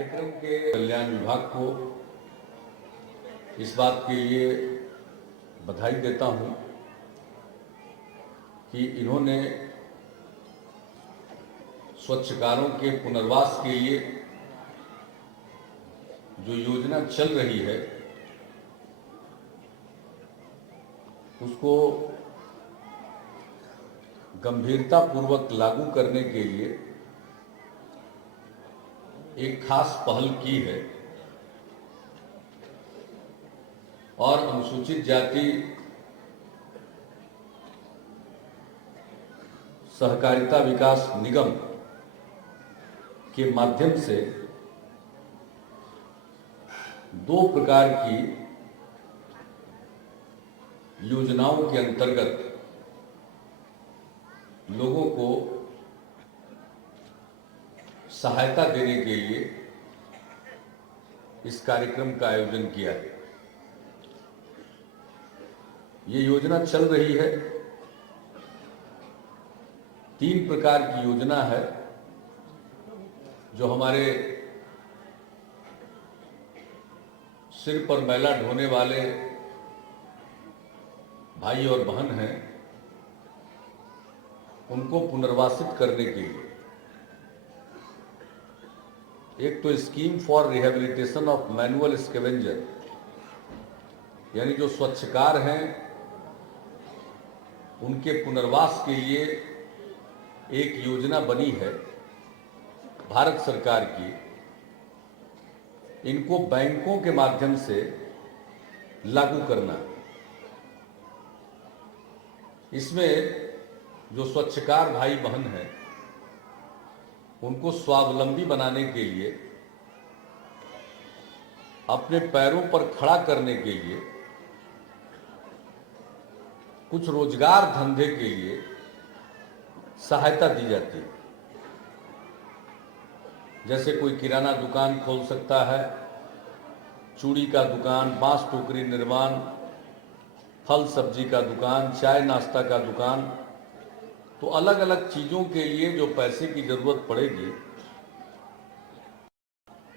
कार्यक्रम के कल्याण विभाग को इस बात के लिए बधाई देता हूं कि इन्होंने स्वच्छकारों के पुनर्वास के लिए जो योजना चल रही है उसको गंभीरतापूर्वक लागू करने के लिए एक खास पहल की है और अनुसूचित जाति सहकारिता विकास निगम के माध्यम से 2 प्रकार की योजनाओं के अंतर्गत लोगों को सहायता देने के लिए इस कार्यक्रम का आयोजन किया है। ये योजना चल रही है, 3 प्रकार की योजना है जो हमारे सिर पर मैला ढोने वाले भाई और बहन हैं उनको पुनर्वासित करने के लिए। एक तो scheme for rehabilitation of manual scavenger, यानी जो स्वच्छकार हैं उनके पुनर्वास के लिए एक योजना बनी है भारत सरकार की। इनको बैंकों के माध्यम से लागू करना। इसमें जो स्वच्छकार भाई बहन हैं उनको स्वावलंबी बनाने के लिए, अपने पैरों पर खड़ा करने के लिए, कुछ रोजगार धंधे के लिए सहायता दी जाती है। जैसे कोई किराना दुकान खोल सकता है, चूड़ी का दुकान, बांस टोकरी निर्माण, फल सब्जी का दुकान, चाय नाश्ता का दुकान। तो अलग अलग चीजों के लिए जो पैसे की जरूरत पड़ेगी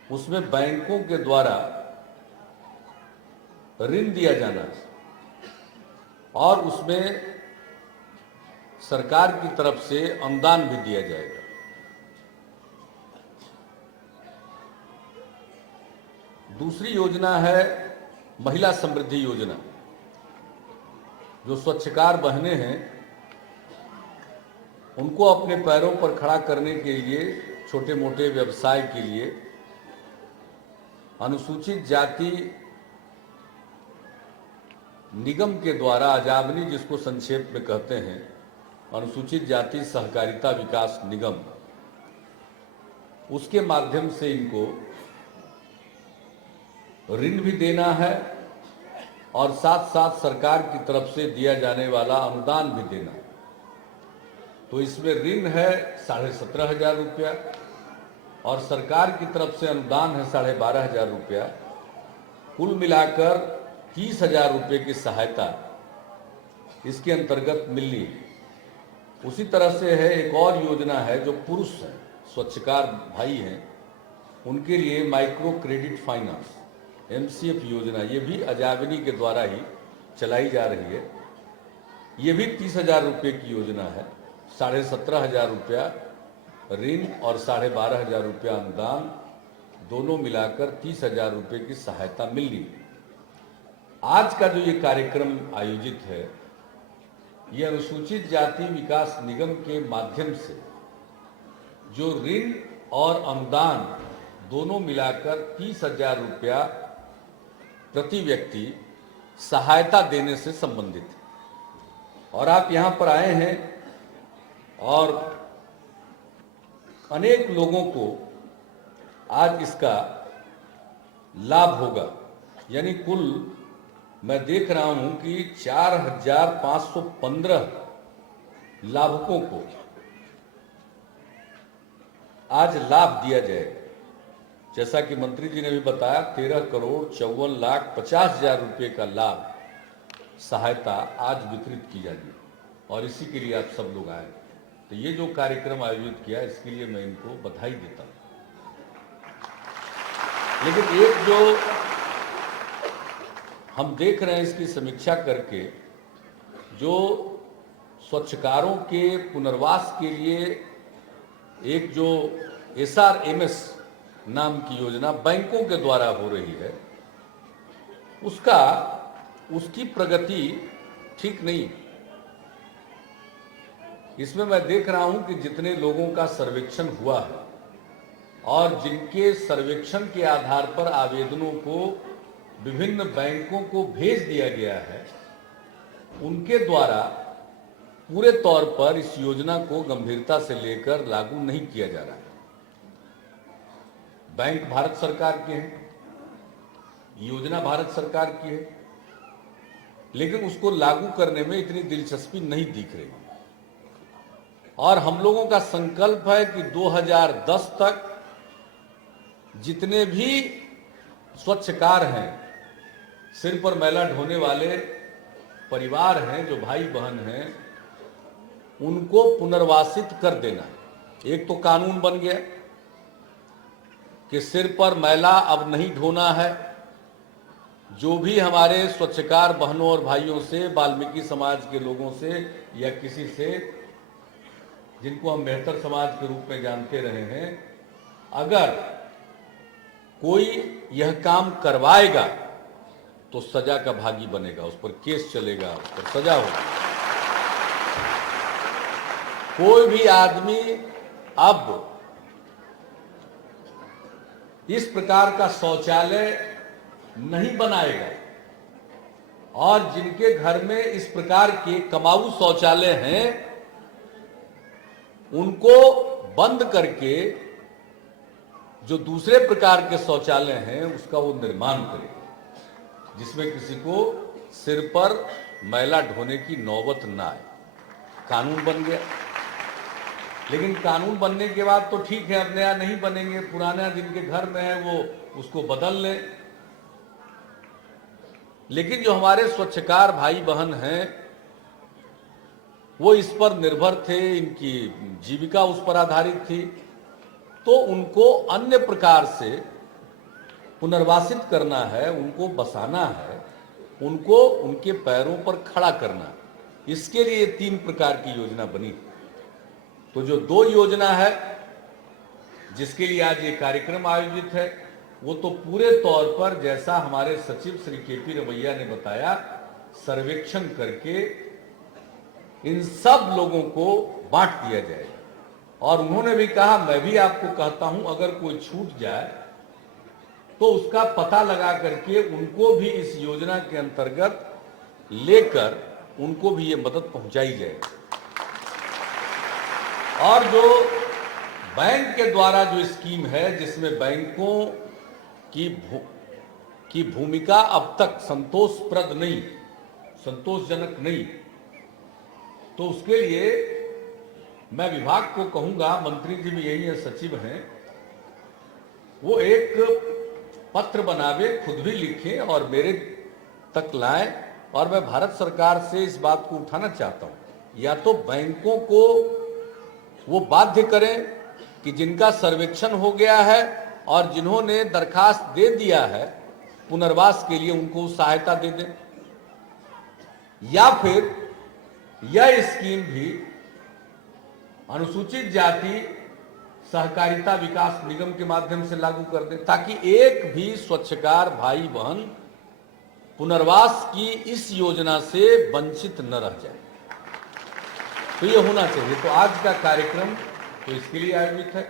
उसमें बैंकों के द्वारा ऋण दिया जाना और उसमें सरकार की तरफ से अनुदान भी दिया जाएगा। दूसरी योजना है महिला समृद्धि योजना। जो स्वच्छकार बहनें हैं उनको अपने पैरों पर खड़ा करने के लिए, छोटे मोटे व्यवसाय के लिए अनुसूचित जाति निगम के द्वारा, अजाबनी जिसको संक्षेप में कहते हैं, अनुसूचित जाति सहकारिता विकास निगम, उसके माध्यम से इनको ऋण भी देना है और साथ साथ सरकार की तरफ से दिया जाने वाला अनुदान भी देना है। तो इसमें ऋण है 17,500 रुपया और सरकार की तरफ से अनुदान है 12,500 रुपया। कुल मिलाकर 30,000 रुपये की सहायता इसके अंतर्गत मिलनी है। उसी तरह से है एक और योजना है जो पुरुष हैं, स्वच्छकार भाई हैं, उनके लिए माइक्रो क्रेडिट फाइनेंस MCF योजना, ये भी अजाबनी के द्वारा ही चलाई जा रही है। ये भी 30,000 रुपये की योजना है। 17,500 रुपया ऋण और 12,500 रुपया अनुदान, दोनों मिलाकर 30,000 रुपये की सहायता मिलनी है। आज का जो ये कार्यक्रम आयोजित है, ये अनुसूचित जाति विकास निगम के माध्यम से जो ऋण और अनुदान दोनों मिलाकर 30,000 रुपया प्रति व्यक्ति सहायता देने से संबंधित है। और आप यहाँ पर आए हैं और अनेक लोगों को आज इसका लाभ होगा। यानी कुल मैं देख रहा हूं कि 4,515 लाभुकों को आज लाभ दिया जाएगा। जैसा कि मंत्री जी ने भी बताया, 13,54,50,000 रुपये का लाभ सहायता आज वितरित की जाएगी और इसी के लिए आप सब लोग आए। तो ये जो कार्यक्रम आयोजित किया इसके लिए मैं इनको बधाई देता हूँ। लेकिन एक जो हम देख रहे हैं इसकी समीक्षा करके, जो स्वच्छकारों के पुनर्वास के लिए एक जो SRMS नाम की योजना बैंकों के द्वारा हो रही है, उसकी प्रगति ठीक नहीं। इसमें मैं देख रहा हूं कि जितने लोगों का सर्वेक्षण हुआ है और जिनके सर्वेक्षण के आधार पर आवेदनों को विभिन्न बैंकों को भेज दिया गया है, उनके द्वारा पूरे तौर पर इस योजना को गंभीरता से लेकर लागू नहीं किया जा रहा है। बैंक भारत सरकार के हैं, योजना भारत सरकार की है, लेकिन उसको लागू करने में इतनी दिलचस्पी नहीं दिख रही। और हम लोगों का संकल्प है कि 2010 तक जितने भी स्वच्छकार हैं, सिर पर मैला ढोने वाले परिवार हैं, जो भाई बहन हैं, उनको पुनर्वासित कर देना। एक तो कानून बन गया कि सिर पर मैला अब नहीं ढोना है। जो भी हमारे स्वच्छकार बहनों और भाइयों से, वाल्मीकि समाज के लोगों से या किसी से जिनको हम बेहतर समाज के रूप में जानते रहे हैं, अगर कोई यह काम करवाएगा तो सजा का भागी बनेगा, उस पर केस चलेगा, उस पर सजा होगी। कोई भी आदमी अब इस प्रकार का शौचालय नहीं बनाएगा, और जिनके घर में इस प्रकार के कमाऊ शौचालय हैं, उनको बंद करके जो दूसरे प्रकार के शौचालय हैं उसका वो निर्माण करेगा, जिसमें किसी को सिर पर मैला ढोने की नौबत ना आए। कानून बन गया, लेकिन कानून बनने के बाद तो ठीक है, अब नया नहीं बनेंगे, पुराना जिनके घर में है वो उसको बदल लें। लेकिन जो हमारे स्वच्छकार भाई बहन हैं, वो इस पर निर्भर थे, इनकी जीविका उस पर आधारित थी, तो उनको अन्य प्रकार से पुनर्वासित करना है, उनको बसाना है, उनको उनके पैरों पर खड़ा करना है। इसके लिए 3 प्रकार की योजना बनी। तो जो 2 योजना है जिसके लिए आज ये कार्यक्रम आयोजित है, वो तो पूरे तौर पर, जैसा हमारे सचिव श्री KP रमैया ने बताया, सर्वेक्षण करके इन सब लोगों को बांट दिया जाएगा। और उन्होंने भी कहा, मैं भी आपको कहता हूं, अगर कोई छूट जाए तो उसका पता लगा करके उनको भी इस योजना के अंतर्गत लेकर उनको भी ये मदद पहुंचाई जाएगी। और जो बैंक के द्वारा जो स्कीम है, जिसमें बैंकों की भूमिका अब तक संतोषप्रद नहीं, संतोषजनक नहीं, तो उसके लिए मैं विभाग को कहूंगा, मंत्री जी भी यही है, सचिव हैं, वो एक पत्र बनावे, खुद भी लिखें और मेरे तक लाएं। और मैं भारत सरकार से इस बात को उठाना चाहता हूं, या तो बैंकों को वो बाध्य करें कि जिनका सर्वेक्षण हो गया है और जिन्होंने दरखास्त दे दिया है पुनर्वास के लिए, उनको सहायता दे दें, या फिर यह स्कीम भी अनुसूचित जाति सहकारिता विकास निगम के माध्यम से लागू कर दें, ताकि एक भी स्वच्छकार भाई बहन पुनर्वास की इस योजना से वंचित न रह जाए। तो ये होना चाहिए। तो आज का कार्यक्रम तो इसके लिए आयोजित है,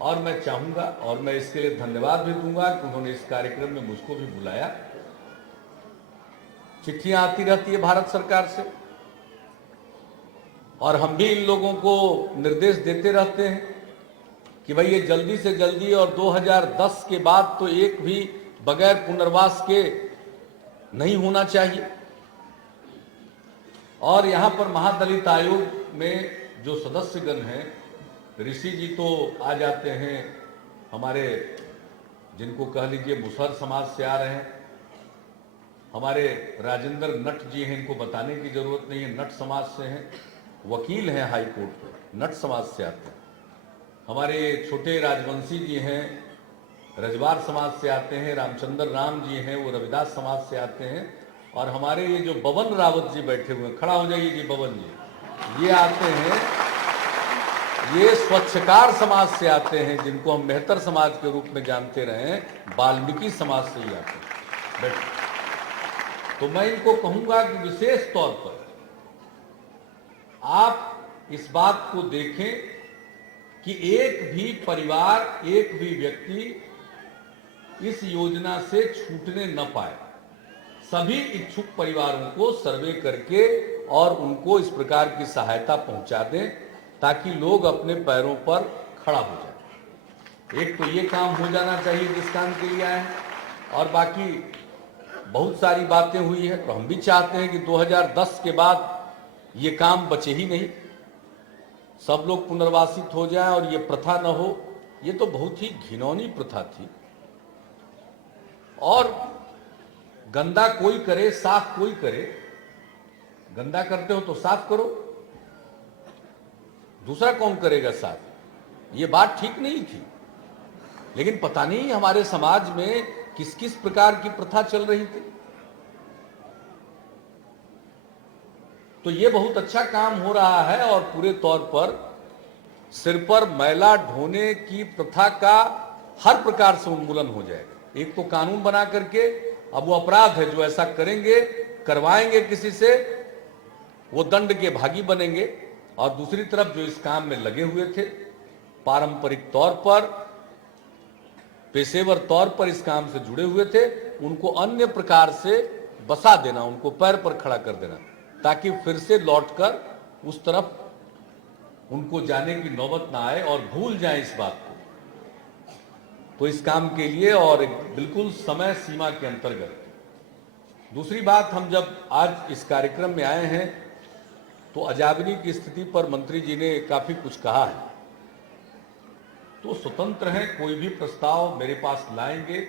और मैं चाहूंगा, और मैं इसके लिए धन्यवाद भी दूंगा कि उन्होंने इस कार्यक्रम में मुझको भी बुलाया। चिट्ठियां आती रहती है भारत सरकार से, और हम भी इन लोगों को निर्देश देते रहते हैं कि भाई ये जल्दी से जल्दी, और 2010 के बाद तो एक भी बगैर पुनर्वास के नहीं होना चाहिए। और यहाँ पर महादलित आयोग में जो सदस्यगण हैं, ऋषि जी तो आ जाते हैं, हमारे जिनको कह लीजिए मुसहर समाज से आ रहे हैं, हमारे राजेंद्र नट जी हैं, इनको बताने की जरूरत नहीं है, नट समाज से हैं, वकील हैं हाई कोर्ट पे, नट समाज से आते हैं। हमारे छोटे राजवंशी जी हैं, रजवार समाज से आते हैं, रामचंद्र राम जी हैं वो रविदास समाज से आते हैं, और हमारे ये जो बबन रावत जी बैठे हुए हैं, खड़ा हो जाइए जी बबन जी, ये आते हैं, ये स्वच्छकार समाज से आते हैं, जिनको हम मेहतर समाज के रूप में जानते रहे हैं, वाल्मीकि समाज से ही आते हैं बैठे। तो मैं इनको कहूंगा कि विशेष तौर पर आप इस बात को देखें कि एक भी परिवार, एक भी व्यक्ति इस योजना से छूटने न पाए। सभी इच्छुक परिवारों को सर्वे करके और उनको इस प्रकार की सहायता पहुंचा दें ताकि लोग अपने पैरों पर खड़ा हो जाए। एक तो ये काम हो जाना चाहिए जिस काम के लिए आए हैं, और बाकी बहुत सारी बातें हुई है, तो हम भी चाहते हैं कि 2010 के बाद ये काम बचे ही नहीं, सब लोग पुनर्वासित हो जाएं और ये प्रथा न हो। ये तो बहुत ही घिनौनी प्रथा थी, और गंदा कोई करे, साफ कोई करे। गंदा करते हो तो साफ करो, दूसरा कौन करेगा साफ? ये बात ठीक नहीं थी, लेकिन पता नहीं हमारे समाज में किस किस प्रकार की प्रथा चल रही थी। तो ये बहुत अच्छा काम हो रहा है, और पूरे तौर पर सिर पर मैला ढोने की प्रथा का हर प्रकार से उन्मूलन हो जाएगा। एक तो कानून बना करके, अब वो अपराध है जो ऐसा करेंगे, करवाएंगे किसी से, वो दंड के भागी बनेंगे, और दूसरी तरफ जो इस काम में लगे हुए थे, पारंपरिक तौर पर, पेशेवर तौर पर इस काम से जुड़े हुए थे, उनको अन्य प्रकार से बसा देना, उनको पैर पर खड़ा कर देना, ताकि फिर से लौटकर उस तरफ उनको जाने की नौबत ना आए और भूल जाएं इस बात को। तो इस काम के लिए और बिल्कुल समय सीमा के अंतर्गत। दूसरी बात, हम जब आज इस कार्यक्रम में आए हैं तो अजाबनी की स्थिति पर मंत्री जी ने काफी कुछ कहा है, तो स्वतंत्र हैं, कोई भी प्रस्ताव मेरे पास लाएंगे।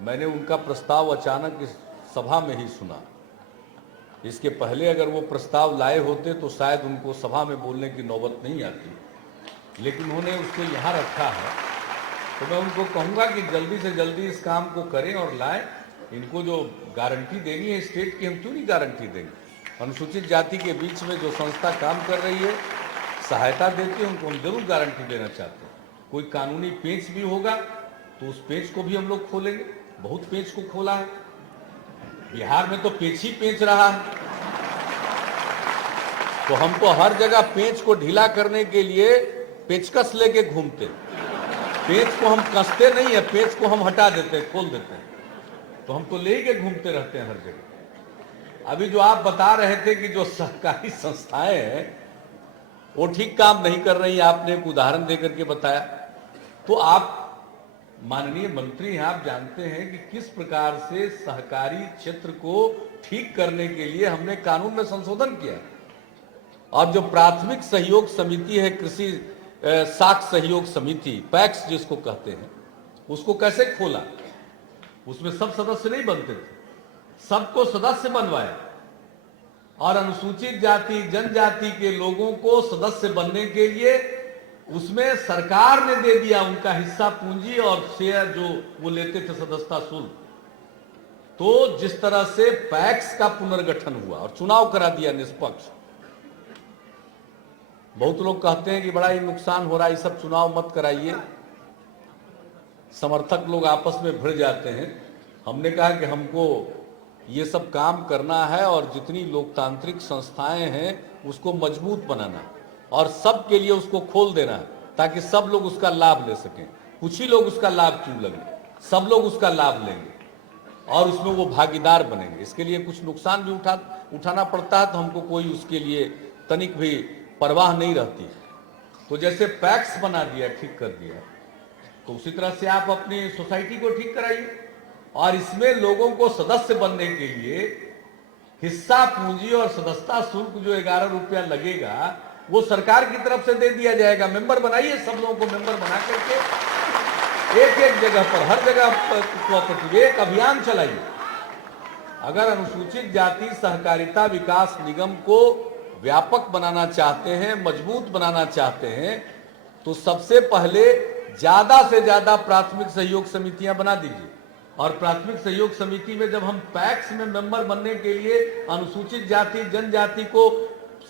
मैंने उनका प्रस्ताव अचानक इस सभा में ही सुना। इसके पहले अगर वो प्रस्ताव लाए होते तो शायद उनको सभा में बोलने की नौबत नहीं आती, लेकिन उन्होंने उसको यहाँ रखा है। तो मैं उनको कहूँगा कि जल्दी से जल्दी इस काम को करें और लाएं। इनको जो गारंटी देनी है स्टेट की, हम क्यों नहीं गारंटी देंगे? अनुसूचित जाति के बीच में जो संस्था काम कर रही है, सहायता देती है, उनको हम जरूर गारंटी देना चाहते हैं। कोई कानूनी पेच भी होगा तो उस पेच को भी हम लोग खोलेंगे। बहुत पेच को खोला है, बिहार में तो पेच ही पेच रहा है, तो हम तो हर जगह पेच को ढीला करने के लिए पेचकस लेके घूमते। पेच को हम कसते नहीं है, पेच को हम हटा देते हैं, खोल देते हैं। तो हम तो लेके घूमते रहते हैं हर जगह। अभी जो आप बता रहे थे कि जो सहकारी संस्थाएं हैं वो ठीक काम नहीं कर रही, आपने एक उदाहरण देकर के बताया। तो आप माननीय मंत्री हैं, आप जानते हैं कि किस प्रकार से सहकारी क्षेत्र को ठीक करने के लिए हमने कानून में संशोधन किया। और जो प्राथमिक सहयोग समिति है, कृषि साख सहयोग समिति, पैक्स जिसको कहते हैं, उसको कैसे खोला? उसमें सब सदस्य नहीं बनते थे, सबको सदस्य बनवाया, और अनुसूचित जाति जनजाति के लोगों को सदस्य बनने के लिए उसमें सरकार ने दे दिया उनका हिस्सा पूंजी और शेयर जो वो लेते थे सदस्यता शुल्क। तो जिस तरह से पैक्स का पुनर्गठन हुआ और चुनाव करा दिया निष्पक्ष। बहुत लोग कहते हैं कि बड़ा ही नुकसान हो रहा है, ये सब चुनाव मत कराइए, समर्थक लोग आपस में भिड़ जाते हैं। हमने कहा कि हमको ये सब काम करना है और जितनी लोकतांत्रिक संस्थाएं हैं उसको मजबूत बनाना और सब के लिए उसको खोल देना ताकि सब लोग उसका लाभ ले सकें। कुछ ही लोग उसका लाभ क्यों लेंगे, सब लोग उसका लाभ लेंगे और उसमें वो भागीदार बनेंगे। इसके लिए कुछ नुकसान भी उठाना पड़ता है, तो हमको कोई उसके लिए तनिक भी परवाह नहीं रहती। तो जैसे पैक्स बना दिया, ठीक कर दिया, तो उसी तरह से आप अपनी सोसाइटी को ठीक कराइए और इसमें लोगों को सदस्य बनने के लिए हिस्सा पूंजी और सदस्यता शुल्क जो 11 रुपया लगेगा वो सरकार की तरफ से दे दिया जाएगा। मेंबर बनाइए, सब लोगों को मेंबर बना करके एक एक जगह पर, हर जगह कोऑपरेटिव एक अभियान चलाइए। अगर अनुसूचित जाति सहकारिता विकास निगम को व्यापक बनाना चाहते हैं, मजबूत बनाना चाहते हैं, तो सबसे पहले ज्यादा से ज्यादा प्राथमिक सहयोग समितियां बना दीजिए। और प्राथमिक सहयोग समिति में जब हम पैक्स में मेंबर बनने के लिए अनुसूचित जाति जनजाति को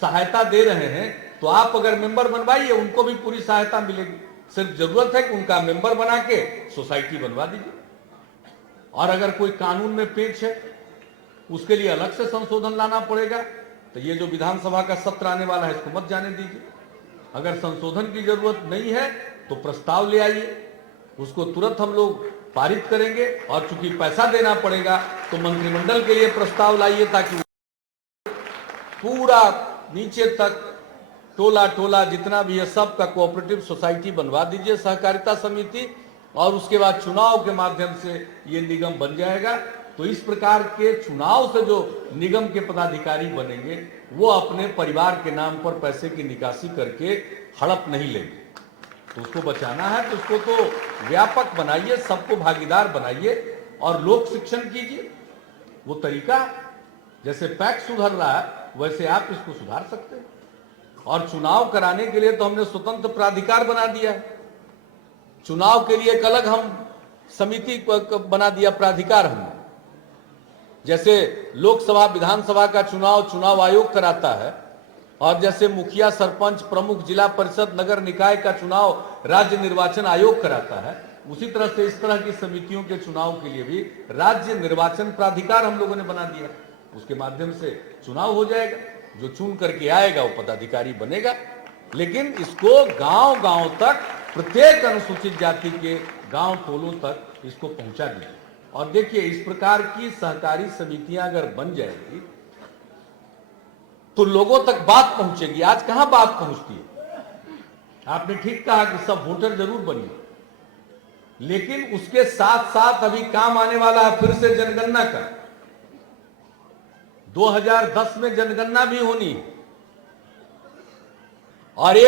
सहायता दे रहे हैं, तो आप अगर मेंबर बनवाइए, उनको भी पूरी सहायता मिलेगी। सिर्फ जरूरत है कि उनका मेंबर बना के सोसाइटी बनवा दीजिए। और अगर कोई कानून में पेच है, उसके लिए अलग से संशोधन लाना पड़ेगा। तो ये जो विधानसभा का सत्र आने वाला है, इसको मत जाने दीजिए। अगर संशोधन की जरूरत नहीं है तो प्रस्ताव ले आइए, उसको तुरंत हम लोग पारित करेंगे। और चूंकि पैसा देना पड़ेगा तो मंत्रिमंडल के लिए प्रस्ताव लाइए, ताकि पूरा नीचे तक टोला टोला जितना भी है सबका कोऑपरेटिव सोसाइटी बनवा दीजिए, सहकारिता समिति, और उसके बाद चुनाव के माध्यम से ये निगम बन जाएगा। तो इस प्रकार के चुनाव से जो निगम के पदाधिकारी बनेंगे, वो अपने परिवार के नाम पर पैसे की निकासी करके हड़प नहीं लेंगे। तो उसको बचाना है तो उसको तो व्यापक बनाइए, सबको भागीदार बनाइए और लोक शिक्षण कीजिए। वो तरीका, जैसे पैक्स सुधर रहा है वैसे आप इसको सुधार सकते हैं। और चुनाव कराने के लिए तो हमने स्वतंत्र प्राधिकार बना दिया है। चुनाव के लिए एक अलग हम समिति बना दिया, प्राधिकार हमने। जैसे लोकसभा विधानसभा का चुनाव आयोग कराता है, और जैसे मुखिया सरपंच प्रमुख जिला परिषद नगर निकाय का चुनाव राज्य निर्वाचन आयोग कराता है, उसी तरह से इस तरह की समितियों के चुनाव के लिए भी राज्य निर्वाचन प्राधिकार हम लोगों ने बना दिया। उसके माध्यम से चुनाव हो जाएगा, जो चुन करके आएगा वो पदाधिकारी बनेगा। लेकिन इसको गांव गांव तक, प्रत्येक अनुसूचित जाति के गांव टोलों तक इसको पहुंचा दीजिए। और देखिए, इस प्रकार की सहकारी समितियां अगर बन जाएगी तो लोगों तक बात पहुंचेगी। आज कहां बात पहुंचती है? आपने ठीक कहा कि सब वोटर जरूर बनिए, लेकिन उसके साथ साथ अभी काम आने वाला है फिर से जनगणना का। 2010 में जनगणना भी होनी है, और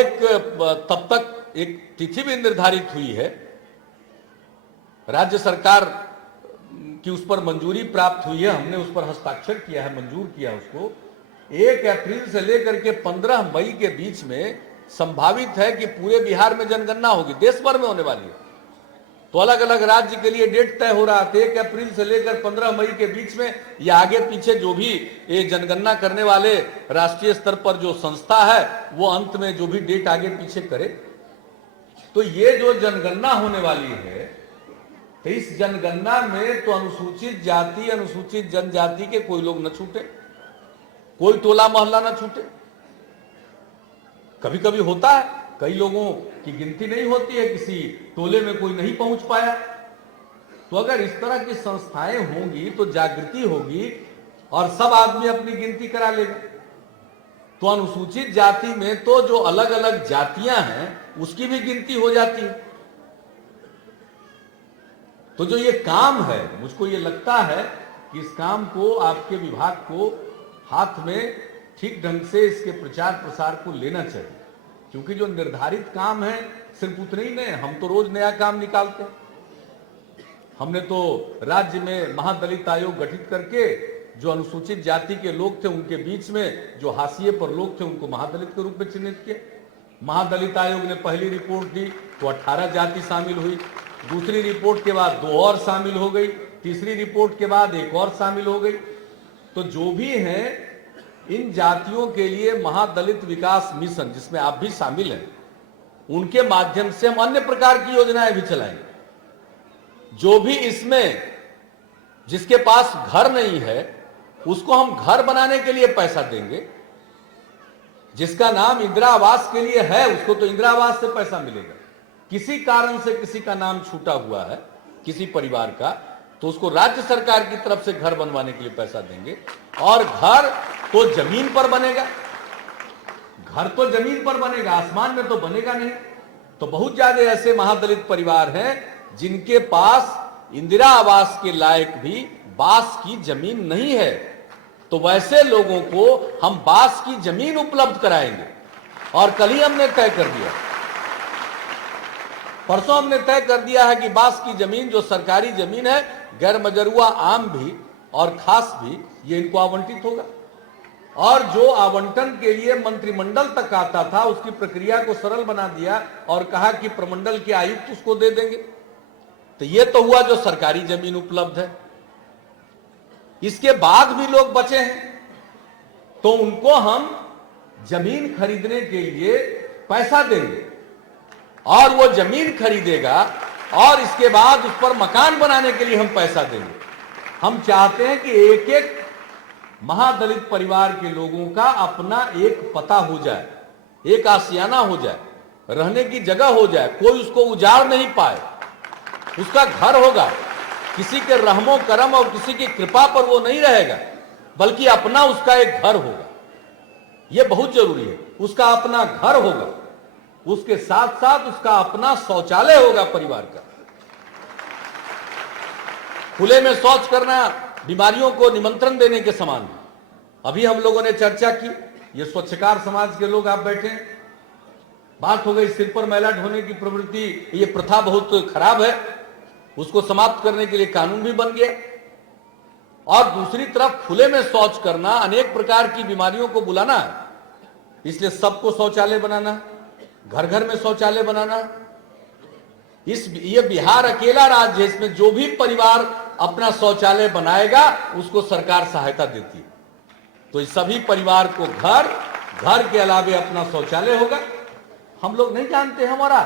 तब तक एक तिथि भी निर्धारित हुई है। राज्य सरकार की उस पर मंजूरी प्राप्त हुई है, हमने उस पर हस्ताक्षर किया है, मंजूर किया उसको। 1 अप्रैल से लेकर के 15 मई के बीच में संभावित है कि पूरे बिहार में जनगणना होगी, देश भर में होने वाली है। तो अलग अलग राज्य के लिए डेट तय हो रहा था। 1 अप्रैल से लेकर 15 मई के बीच में, या आगे पीछे जो भी ये जनगणना करने वाले राष्ट्रीय स्तर पर जो संस्था है, वो अंत में जो भी डेट आगे पीछे करे। तो ये जो जनगणना होने वाली है, तो इस जनगणना में तो अनुसूचित जाति अनुसूचित जनजाति के कोई लोग न छूटे, कोई टोला मोहल्ला न छूटे। कभी कभी होता है, कई लोगों की गिनती नहीं होती है, किसी टोले में कोई नहीं पहुंच पाया। तो अगर इस तरह की संस्थाएं होंगी तो जागृति होगी और सब आदमी अपनी गिनती करा लेगा। तो अनुसूचित जाति में तो जो अलग अलग जातियां हैं उसकी भी गिनती हो जाती है। तो जो ये काम है, मुझको ये लगता है कि इस काम को आपके विभाग को हाथ में ठीक ढंग से इसके प्रचार प्रसार को लेना चाहिए। क्योंकि जो निर्धारित काम है सिर्फ उतने ही नहीं, हम तो रोज नया काम निकालते हैं। हमने तो राज्य में महादलित आयोग गठित करके जो अनुसूचित जाति के लोग थे उनके बीच में जो हाशिए पर लोग थे उनको महादलित के रूप में चिन्हित किया। महादलित आयोग ने पहली रिपोर्ट दी तो 18 जाति शामिल हुई, दूसरी रिपोर्ट के बाद 2 और शामिल हो गई, तीसरी रिपोर्ट के बाद 1 और शामिल हो गई। तो जो भी हैं, इन जातियों के लिए महादलित विकास मिशन, जिसमें आप भी शामिल हैं, उनके माध्यम से हम अन्य प्रकार की योजनाएं भी चलाएंगे। जो भी इसमें जिसके पास घर नहीं है उसको हम घर बनाने के लिए पैसा देंगे। जिसका नाम इंदिरा आवास के लिए है उसको तो इंदिरा आवास से पैसा मिलेगा। किसी कारण से किसी का नाम छूटा हुआ है किसी परिवार का, तो उसको राज्य सरकार की तरफ से घर बनवाने के लिए पैसा देंगे। और घर तो जमीन पर बनेगा, घर तो जमीन पर बनेगा, आसमान में तो बनेगा नहीं। तो बहुत ज्यादा ऐसे महादलित परिवार हैं जिनके पास इंदिरा आवास के लायक भी बांस की जमीन नहीं है। तो वैसे लोगों को हम बांस की जमीन उपलब्ध कराएंगे। और कल ही हमने तय कर दिया, परसों हमने तय कर दिया है कि बांस की जमीन जो सरकारी जमीन है, गैर मजरूआ आम भी और खास भी, ये इनको आवंटित होगा। और जो आवंटन के लिए मंत्रिमंडल तक आता था उसकी प्रक्रिया को सरल बना दिया और कहा कि प्रमंडल के आयुक्त उसको दे देंगे। तो ये तो हुआ जो सरकारी जमीन उपलब्ध है। इसके बाद भी लोग बचे हैं तो उनको हम जमीन खरीदने के लिए पैसा देंगे और वो जमीन खरीदेगा और इसके बाद उस पर मकान बनाने के लिए हम पैसा देंगे। हम चाहते हैं कि एक एक महादलित परिवार के लोगों का अपना एक पता हो जाए, एक आशियाना हो जाए, रहने की जगह हो जाए, कोई उसको उजाड़ नहीं पाए, उसका घर होगा, किसी के रहमो करम और किसी की कृपा पर वो नहीं रहेगा, बल्कि अपना उसका एक घर होगा। यह बहुत जरूरी है। उसका अपना घर होगा, उसके साथ साथ उसका अपना शौचालय होगा परिवार का। खुले में शौच करना बीमारियों को निमंत्रण देने के समान है। अभी हम लोगों ने चर्चा की, ये स्वच्छकार समाज के लोग आप बैठे हैं, बात हो गई सिर पर मैला ढोने की प्रवृत्ति, ये प्रथा बहुत खराब है, उसको समाप्त करने के लिए कानून भी बन गया। और दूसरी तरफ खुले में शौच करना अनेक प्रकार की बीमारियों को बुलाना है, इसलिए सबको शौचालय बनाना, घर घर में शौचालय बनाना। ये बिहार अकेला राज्य है इसमें जो भी परिवार अपना शौचालय बनाएगा उसको सरकार सहायता देती है। तो इस सभी परिवार को घर के अलावे अपना शौचालय होगा। हम लोग नहीं जानते हमारा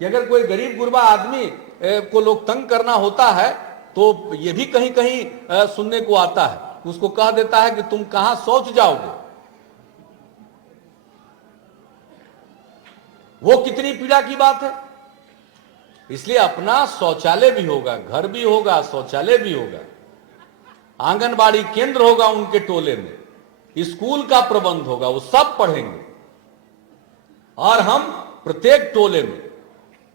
कि अगर कोई गरीब गुरबा आदमी को लोग तंग करना होता है तो ये भी कहीं कहीं सुनने को आता है, उसको कह देता है कि तुम कहां शौच जाओगे। वो कितनी पीड़ा की बात है। इसलिए अपना शौचालय भी होगा, घर भी होगा, शौचालय भी होगा, आंगनबाड़ी केंद्र होगा उनके टोले में, स्कूल का प्रबंध होगा, वो सब पढ़ेंगे। और हम प्रत्येक टोले में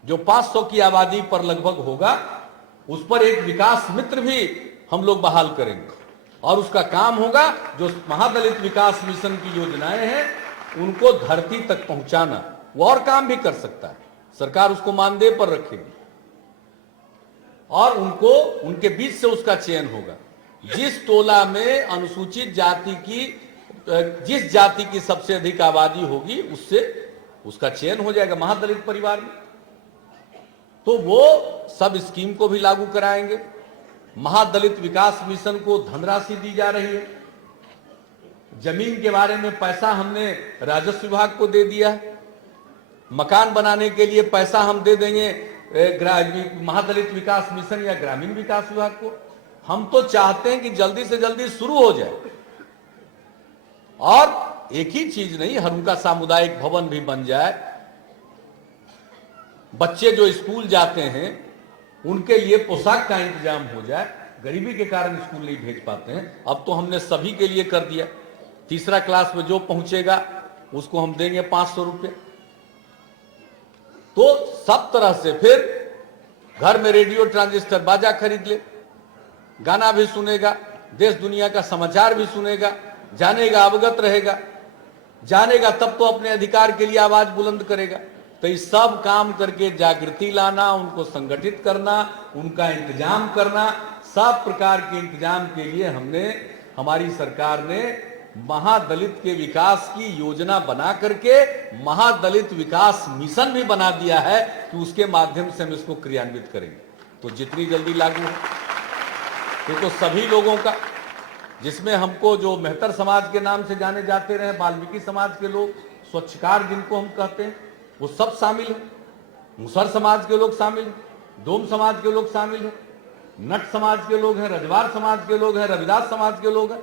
जो 500 की आबादी पर लगभग होगा उस पर एक विकास मित्र भी हम लोग बहाल करेंगे और उसका काम होगा जो महादलित विकास मिशन की योजनाएं हैं उनको धरती तक पहुंचाना। वो और काम भी कर सकता है, सरकार उसको मानदेय पर रखेगी और उनको उनके बीच से उसका चयन होगा। जिस टोला में अनुसूचित जाति की जिस जाति की सबसे अधिक आबादी होगी उससे उसका चयन हो जाएगा महादलित परिवार में। तो वो सब स्कीम को भी लागू कराएंगे। महादलित विकास मिशन को धनराशि दी जा रही है। जमीन के बारे में पैसा हमने राजस्व विभाग को दे दिया है। मकान बनाने के लिए पैसा हम दे देंगे महादलित विकास मिशन या ग्रामीण विकास विभाग को। हम तो चाहते हैं कि जल्दी से जल्दी शुरू हो जाए। और एक ही चीज नहीं, हरुका सामुदायिक भवन भी बन जाए। बच्चे जो स्कूल जाते हैं उनके लिए पोशाक का इंतजाम हो जाए। गरीबी के कारण स्कूल नहीं भेज पाते हैं, अब तो हमने सभी के लिए कर दिया। तीसरा क्लास में जो पहुंचेगा उसको हम देंगे 500 रुपये। तो सब तरह से फिर घर में रेडियो ट्रांजिस्टर बाजा खरीद ले, गाना भी सुनेगा, देश दुनिया का समाचार भी सुनेगा, जानेगा, अवगत रहेगा, जानेगा तब तो अपने अधिकार के लिए आवाज बुलंद करेगा। तो ये सब काम करके जागृति लाना, उनको संगठित करना, उनका इंतजाम करना, सब प्रकार के इंतजाम के लिए हमारी सरकार ने महादलित के विकास की योजना बना करके महादलित विकास मिशन भी बना दिया है कि उसके माध्यम से हम इसको क्रियान्वित करेंगे। तो जितनी जल्दी लागू हो तो सभी लोगों का, जिसमें हमको जो मेहतर समाज के नाम से जाने जाते रहे, वाल्मीकि समाज के लोग, स्वच्छकार जिनको हम कहते हैं, वो सब शामिल है। मुसहर समाज के लोग शामिल हैं, डोम समाज के लोग शामिल हैं, नट समाज के लोग हैं, रजवार समाज के लोग हैं, रविदास समाज के लोग हैं।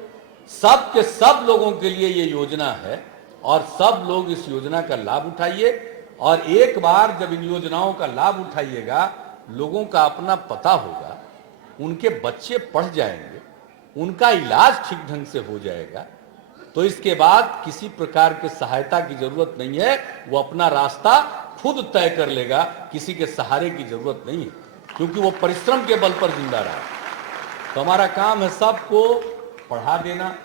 सब के सब लोगों के लिए ये योजना है और सब लोग इस योजना का लाभ उठाइए। और एक बार जब इन योजनाओं का लाभ उठाइएगा, लोगों का अपना पता होगा, उनके बच्चे पढ़ जाएंगे, उनका इलाज ठीक ढंग से हो जाएगा, तो इसके बाद किसी प्रकार के सहायता की जरूरत नहीं है। वो अपना रास्ता खुद तय कर लेगा, किसी के सहारे की जरूरत नहीं है, क्योंकि वो परिश्रम के बल पर जिंदा रहा। तो हमारा काम है सबको पढ़ा देना,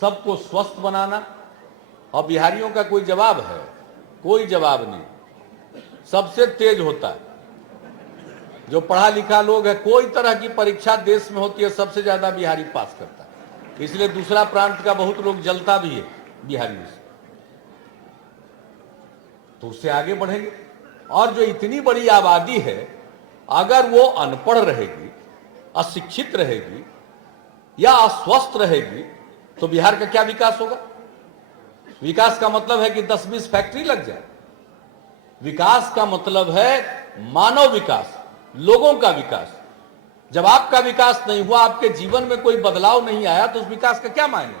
सबको स्वस्थ बनाना। और बिहारियों का कोई जवाब है? कोई जवाब नहीं। सबसे तेज होता है जो पढ़ा लिखा लोग है। कोई तरह की परीक्षा देश में होती है, सबसे ज्यादा बिहारी पास करता है। इसलिए दूसरा प्रांत का बहुत लोग जलता भी है बिहारियों से, तो उससे आगे बढ़ेंगे। और जो इतनी बड़ी आबादी है, अगर वो अनपढ़ रहेगी, अशिक्षित रहेगी या अस्वस्थ रहेगी, तो बिहार का क्या विकास होगा? विकास का मतलब है कि 10-20 फैक्ट्री लग जाए। विकास का मतलब है मानव विकास, लोगों का विकास। जब आपका विकास नहीं हुआ, आपके जीवन में कोई बदलाव नहीं आया, तो उस विकास का क्या मायने?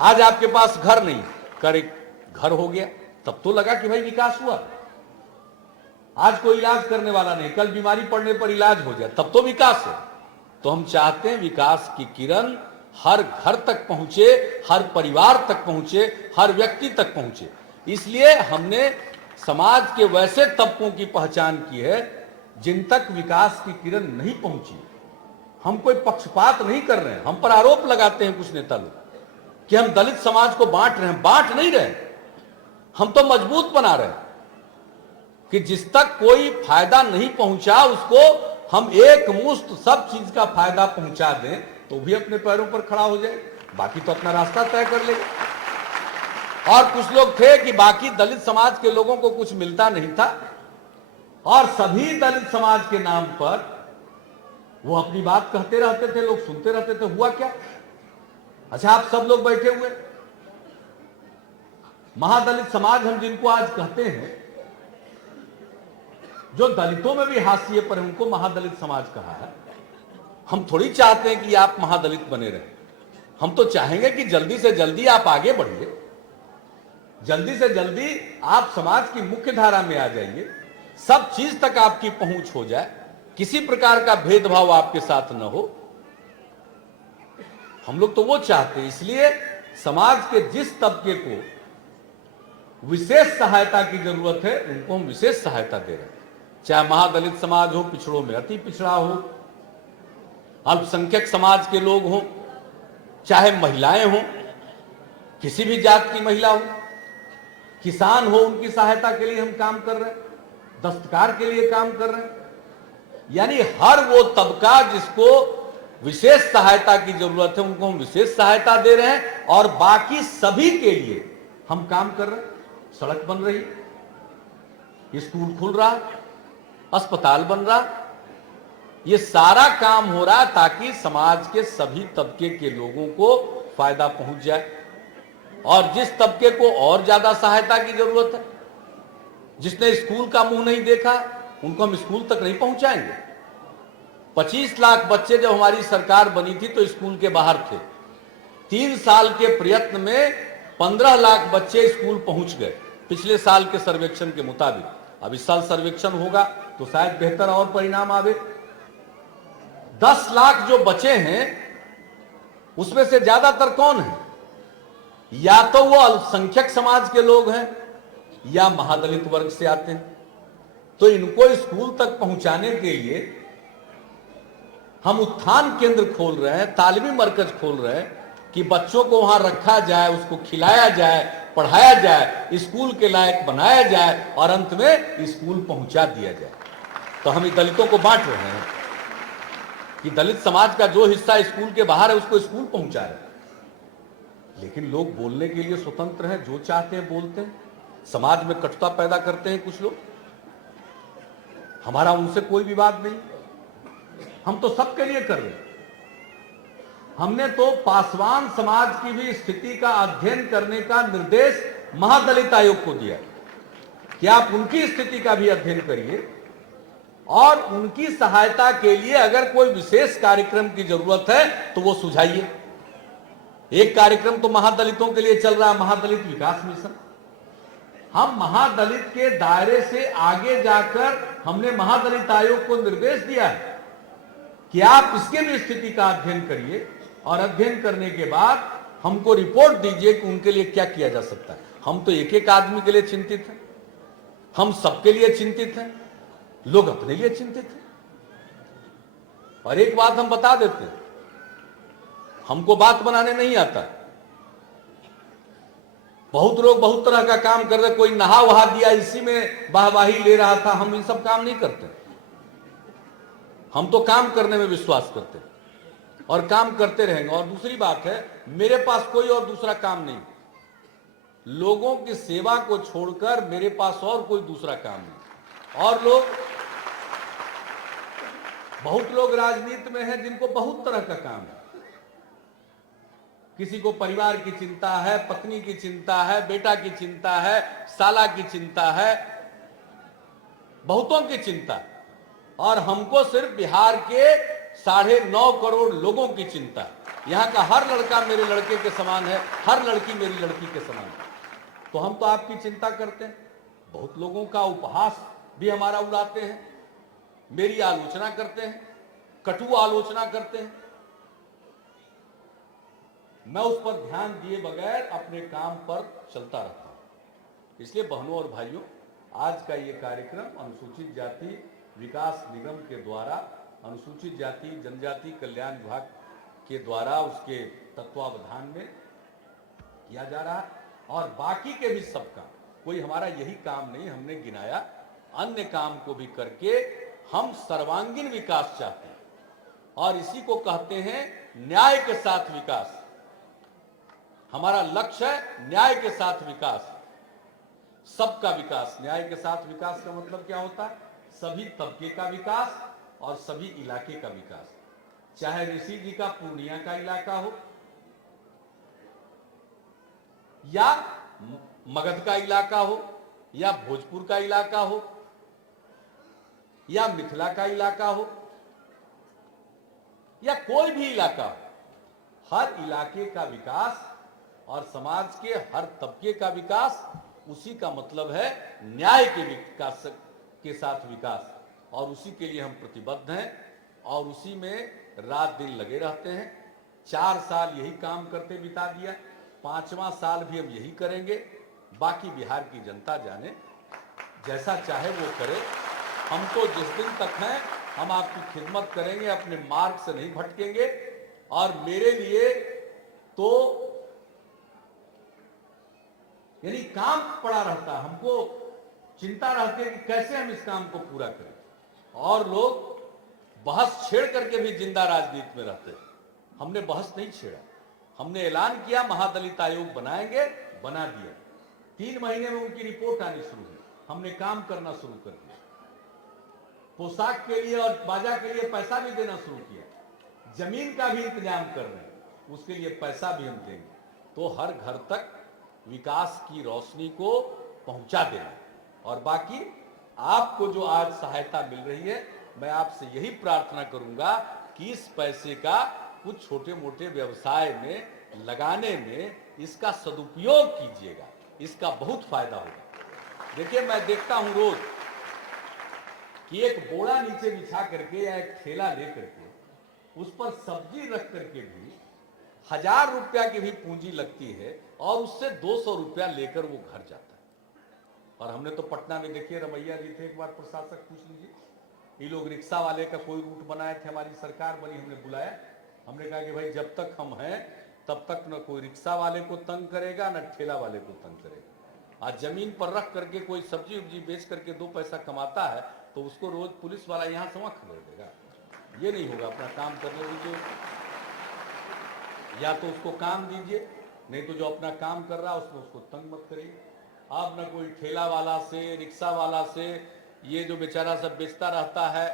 आज आपके पास घर नहीं, कर एक घर हो गया, तब तो लगा कि भाई विकास हुआ। आज कोई इलाज करने वाला नहीं, कल बीमारी पड़ने पर इलाज हो जाए, तब तो विकास है। तो हम चाहते हैं विकास की किरण हर घर तक पहुंचे, हर परिवार तक पहुंचे, हर व्यक्ति तक पहुंचे। इसलिए हमने समाज के वैसे तबकों की पहचान की है जिन तक विकास की किरण नहीं पहुंची। हम कोई पक्षपात नहीं कर रहे हैं। हम पर आरोप लगाते हैं कुछ नेता लोग कि हम दलित समाज को बांट रहे हैं। बांट नहीं रहे, हम तो मजबूत बना रहे हैं कि जिस तक कोई फायदा नहीं पहुंचा उसको हम एक मुश्त सब चीज का फायदा पहुंचा दें, तो भी अपने पैरों पर खड़ा हो जाए, बाकी तो अपना रास्ता तय कर लेगा। और कुछ लोग थे कि बाकी दलित समाज के लोगों को कुछ मिलता नहीं था और सभी दलित समाज के नाम पर वो अपनी बात कहते रहते थे, लोग सुनते रहते थे। हुआ क्या? अच्छा, आप सब लोग बैठे हुए महादलित समाज हम जिनको आज कहते हैं, जो दलितों में भी हाशिए पर है, उनको महादलित समाज कहा है। हम थोड़ी चाहते हैं कि आप महादलित बने रहें। हम तो चाहेंगे कि जल्दी से जल्दी आप आगे बढ़िए, जल्दी से जल्दी आप समाज की मुख्य धारा में आ जाइए, सब चीज तक आपकी पहुंच हो जाए, किसी प्रकार का भेदभाव आपके साथ न हो। हम लोग तो वो चाहते हैं। इसलिए समाज के जिस तबके को विशेष सहायता की जरूरत है, उनको हम विशेष सहायता दे रहे हैं। चाहे महादलित समाज हो, पिछड़ों में अति पिछड़ा हो, अल्पसंख्यक समाज के लोग हों, चाहे महिलाएं हों, किसी भी जात की महिला हो, किसान हो, उनकी सहायता के लिए हम काम कर रहे हैं, दस्तकार के लिए काम कर रहे हैं। यानी हर वो तबका जिसको विशेष सहायता की जरूरत है, उनको हम विशेष सहायता दे रहे हैं। और बाकी सभी के लिए हम काम कर रहे हैं। सड़क बन रही, स्कूल खुल रहा, अस्पताल बन रहा, ये सारा काम हो रहा ताकि समाज के सभी तबके के लोगों को फायदा पहुंच जाए। और जिस तबके को और ज्यादा सहायता की जरूरत है, जिसने स्कूल का मुंह नहीं देखा, उनको हम स्कूल तक नहीं पहुंचाएंगे। 25 लाख बच्चे जब हमारी सरकार बनी थी तो स्कूल के बाहर थे। 3 साल के प्रयत्न में 15 लाख बच्चे स्कूल पहुंच गए, पिछले साल के सर्वेक्षण के मुताबिक। अब इस साल सर्वेक्षण होगा तो शायद बेहतर और परिणाम आवे। 10 लाख जो बचे हैं, उसमें से ज्यादातर कौन है? या तो वो अल्पसंख्यक समाज के लोग हैं या महादलित वर्ग से आते हैं। तो इनको स्कूल तक पहुंचाने के लिए हम उत्थान केंद्र खोल रहे हैं, तालीमी मरकज खोल रहे हैं कि बच्चों को वहां रखा जाए, उसको खिलाया जाए, पढ़ाया जाए, स्कूल के लायक बनाया जाए और अंत में स्कूल पहुंचा दिया जाए। तो हम दलितों को बांट रहे हैं कि दलित समाज का जो हिस्सा स्कूल के बाहर है उसको स्कूल पहुंचा रहे हैं। लेकिन लोग बोलने के लिए स्वतंत्र हैं, जो चाहते हैं बोलते हैं। समाज में कटुता पैदा करते हैं कुछ लोग, हमारा उनसे कोई विवाद नहीं। हम तो सबके लिए कर रहे हैं। हमने तो पासवान समाज की भी स्थिति का अध्ययन करने का निर्देश महादलित आयोग को दिया कि आप उनकी स्थिति का भी अध्ययन करिए और उनकी सहायता के लिए अगर कोई विशेष कार्यक्रम की जरूरत है तो वो सुझाइए। एक कार्यक्रम तो महादलितों के लिए चल रहा है, महादलित विकास मिशन। हम महादलित के दायरे से आगे जाकर हमने महादलित आयोग को निर्देश दिया है कि आप इसके भी स्थिति का अध्ययन करिए और अध्ययन करने के बाद हमको रिपोर्ट दीजिए कि उनके लिए क्या किया जा सकता है। हम तो एक एक आदमी के लिए चिंतित हैं, हम सबके लिए चिंतित हैं, लोग अपने लिए चिंतित हैं। और एक बात हम बता देते हैं, हमको बात बनाने नहीं आता। बहुत लोग बहुत तरह का काम कर रहे, कोई नहा वहा दिया इसी में वाहवाही ले रहा था। हम इन सब काम नहीं करते, हम तो काम करने में विश्वास करते हैं। और काम करते रहेंगे। और दूसरी बात है, मेरे पास कोई और दूसरा काम नहीं, लोगों की सेवा को छोड़कर मेरे पास और कोई दूसरा काम नहीं। और बहुत लोग राजनीति में हैं जिनको बहुत तरह का काम है, किसी को परिवार की चिंता है, पत्नी की चिंता है, बेटा की चिंता है, साला की चिंता है, बहुतों की चिंता। और हमको सिर्फ बिहार के 9.5 करोड़ लोगों की चिंता है। यहां का हर लड़का मेरे लड़के के समान है, हर लड़की मेरी लड़की के समान है। तो हम तो आपकी चिंता करते हैं। बहुत लोगों का उपहास भी हमारा उड़ाते हैं, मेरी आलोचना करते हैं, कटु आलोचना करते हैं। मैं उस पर ध्यान दिए बगैर अपने काम पर चलता रहता हूं। इसलिए बहनों और भाइयों, आज का ये कार्यक्रम अनुसूचित जाति विकास निगम के द्वारा अनुसूचित जाति जनजाति कल्याण विभाग के द्वारा उसके तत्वावधान में किया जा रहा है। और बाकी के भी सब काम, कोई हमारा यही काम नहीं, हमने गिनाया, अन्य काम को भी करके हम सर्वांगीण विकास चाहते हैं। और इसी को कहते हैं न्याय के साथ विकास। हमारा लक्ष्य है न्याय के साथ विकास, सबका विकास। न्याय के साथ विकास का मतलब क्या होता है? सभी तबके का विकास और सभी इलाके का विकास। चाहे ऋषि जी का पूर्णिया का इलाका हो, या मगध का इलाका हो, या भोजपुर का इलाका हो, या मिथिला का इलाका हो, या कोई भी इलाका हो, हर इलाके का विकास और समाज के हर तबके का विकास, उसी का मतलब है न्याय के विकास के साथ विकास। और उसी के लिए हम प्रतिबद्ध हैं और उसी में रात दिन लगे रहते हैं। 4 साल यही काम करते बिता दिया, 5वां साल भी हम यही करेंगे। बाकी बिहार की जनता जाने, जैसा चाहे वो करे। हम तो जिस दिन तक हैं हम आपकी खिदमत करेंगे, अपने मार्ग से नहीं भटकेंगे। और मेरे लिए तो यानी काम पड़ा रहता, हमको चिंता रहती है कि कैसे हम इस काम को पूरा करें। और लोग बहस छेड़ करके भी जिंदा राजनीति में रहते हैं। हमने बहस नहीं छेड़ा, हमने ऐलान किया महादलित आयोग बनाएंगे, बना दिया। 3 महीने में उनकी रिपोर्ट आनी शुरू हुई, हमने काम करना शुरू कर दिया। पोशाक के लिए और बाजा के लिए पैसा भी देना शुरू किया, जमीन का भी इंतजाम कर रहे हैं, उसके लिए पैसा भी हम देंगे। तो हर घर तक विकास की रोशनी को पहुंचा देना। और बाकी आपको जो आज सहायता मिल रही है, मैं आपसे यही प्रार्थना करूंगा कि इस पैसे का कुछ छोटे मोटे व्यवसाय में लगाने में इसका सदुपयोग कीजिएगा, इसका बहुत फायदा होगा। देखिए, मैं देखता हूं रोज कि एक बोरा नीचे बिछा करके या एक ठेला ले करके उस पर सब्जी रख करके भी 1000 रुपया की भी पूंजी लगती है और उससे 200 रुपया लेकर वो घर जाता है। और हमने तो पटना में देखिए, रमैया जी थे, एक बार प्रशासक पूछ लीजिए, ये लोग रिक्शा वाले का कोई रूट बनाए थे, हमारी सरकार बनी, हमने बुलाया, हमने कहा कि भाई जब तक हम हैं तब तक न कोई रिक्शा वाले को तंग करेगा न ठेला वाले को तंग करेगा। आज जमीन पर रख करके कोई सब्जी उब्जी बेच करके 2 पैसा कमाता है तो उसको रोज पुलिस वाला यहाँ से वहां खबर देगा। ये नहीं होगा, अपना काम करने दीजिए, या तो उसको काम दीजिए, नहीं तो जो अपना काम कर रहा है उसमें उसको तंग मत करिए। आप न कोई ठेला वाला से, रिक्शा वाला से, ये जो बेचारा सब बेचता रहता है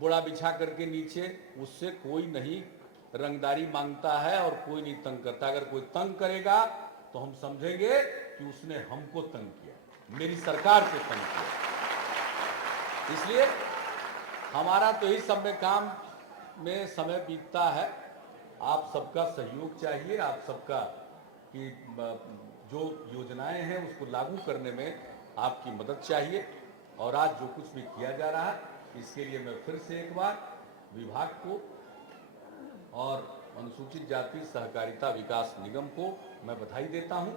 बोरा बिछा करके नीचे, उससे कोई नहीं रंगदारी मांगता है और कोई नहीं तंग करता। अगर कोई तंग करेगा तो हम समझेंगे कि उसने हमको तंग किया, मेरी सरकार से तंग किया। इसलिए हमारा तो इस सब में काम में समय बीतता है। आप सबका सहयोग चाहिए, आप सबका कि जो योजनाएं हैं उसको लागू करने में आपकी मदद चाहिए। और आज जो कुछ भी किया जा रहा है, इसके लिए मैं फिर से एक बार विभाग को और अनुसूचित जाति सहकारिता विकास निगम को मैं बधाई देता हूं।